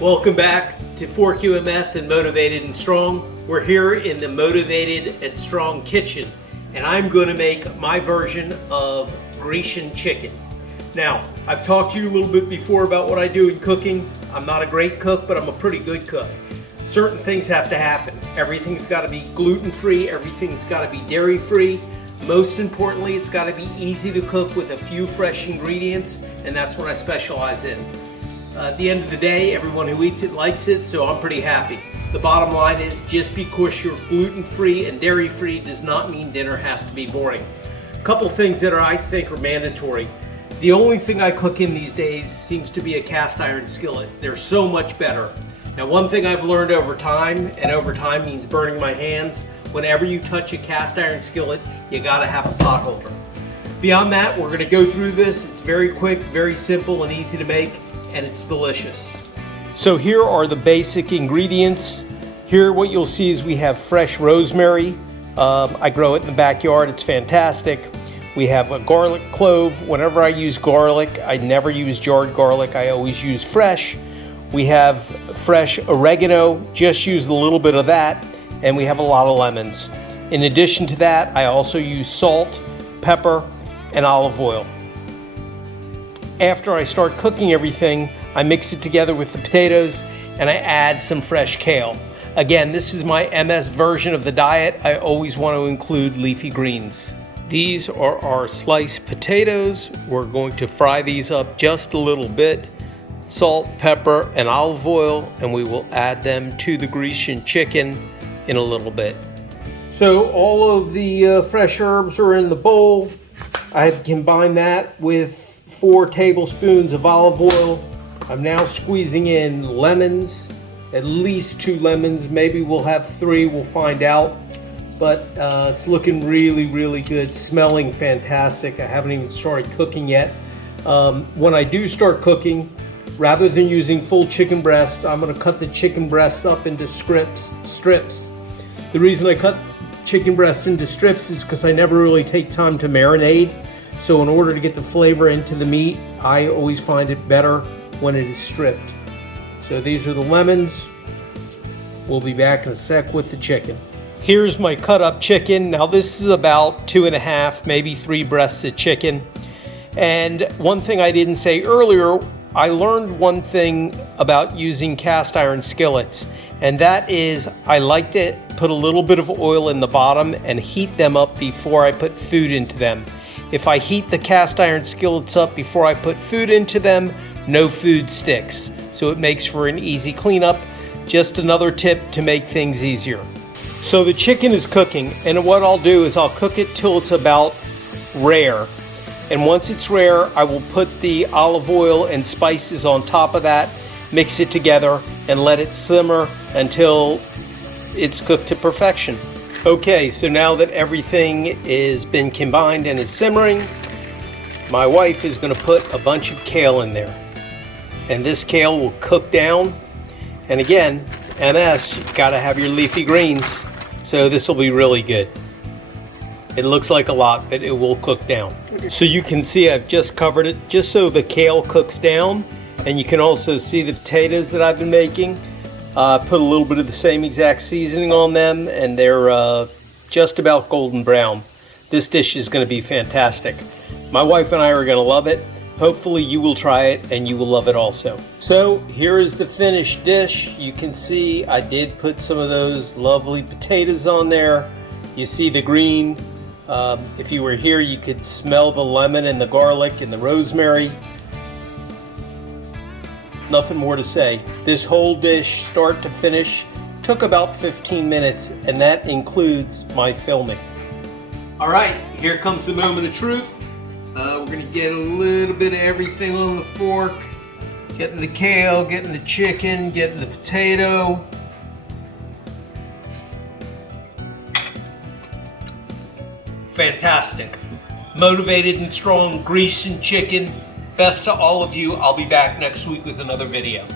Welcome back to 4QMS and Motivated and Strong. We're here in the Motivated and Strong kitchen, and I'm going to make my version of Grecian chicken. Now, I've talked to you a little bit before about what I do in cooking. I'm not a great cook, but I'm a pretty good cook. Certain things have to happen. Everything's got to be gluten-free, everything's got to be dairy-free. Most importantly, it's got to be easy to cook with a few fresh ingredients, and that's what I specialize in. At the end of the day, everyone who eats it likes it, so I'm pretty happy. The bottom line is, just because you're gluten-free and dairy-free does not mean dinner has to be boring. A couple things that I think are mandatory. The only thing I cook in these days seems to be a cast iron skillet. They're so much better. Now, one thing I've learned over time, and over time means burning my hands, whenever you touch a cast iron skillet, you gotta have a pot holder. Beyond that, we're gonna go through this. It's very quick, very simple, and easy to make, and it's delicious. So here are the basic ingredients. Here what you'll see is we have fresh rosemary. I grow it in the backyard, it's fantastic. We have a garlic clove. Whenever I use garlic, I never use jarred garlic, I always use fresh. We have fresh oregano, just use a little bit of that, and we have a lot of lemons. In addition to that, I also use salt, pepper, and olive oil. After I start cooking everything, I mix it together with the potatoes and I add some fresh kale. Again, this is my MS version of the diet. I always want to include leafy greens. These are our sliced potatoes. We're going to fry these up just a little bit. Salt, pepper, and olive oil, and we will add them to the Grecian chicken in a little bit. So all of the fresh herbs are in the bowl. I've combined that with 4 tablespoons of olive oil. I'm now squeezing in lemons, at least 2 lemons. Maybe we'll have 3, we'll find out. But it's looking really, really good, smelling fantastic. I haven't even started cooking yet. When I do start cooking, rather than using full chicken breasts, I'm gonna cut the chicken breasts up into strips. The reason I cut chicken breasts into strips is because I never really take time to marinate. So in order to get the flavor into the meat, I always find it better when it is stripped. So these are the lemons. We'll be back in a sec with the chicken. Here's my cut up chicken. Now this is about 2.5, maybe 3 breasts of chicken. And one thing I didn't say earlier, I learned one thing about using cast iron skillets, and that is I like to put a little bit of oil in the bottom and heat them up before I put food into them. If I heat the cast iron skillets up before I put food into them, no food sticks. So it makes for an easy cleanup. Just another tip to make things easier. So the chicken is cooking, and what I'll do is I'll cook it till it's about rare. And once it's rare, I will put the olive oil and spices on top of that, mix it together, and let it simmer until it's cooked to perfection. Okay, so now that everything is been combined and is simmering, my wife is going to put a bunch of kale in there. And this kale will cook down. And again, MS, you've got to have your leafy greens. So this will be really good. It looks like a lot, but it will cook down. So you can see I've just covered it just so the kale cooks down. And you can also see the potatoes that I've been making. Put a little bit of the same exact seasoning on them, and they're just about golden brown. This dish is going to be fantastic. My wife and I are going to love it. Hopefully you will try it and you will love it also. So here is the finished dish. You can see I did put some of those lovely potatoes on there. You see the green. If you were here, you could smell the lemon and the garlic and the rosemary. Nothing more to say. This whole dish, start to finish, took about 15 minutes, and that includes my filming. All right, here comes the moment of truth. We're gonna get a little bit of everything on the fork. Getting the kale, getting the chicken, getting the potato. Fantastic. Motivated and Strong Grecian chicken. Best to all of you. I'll be back next week with another video.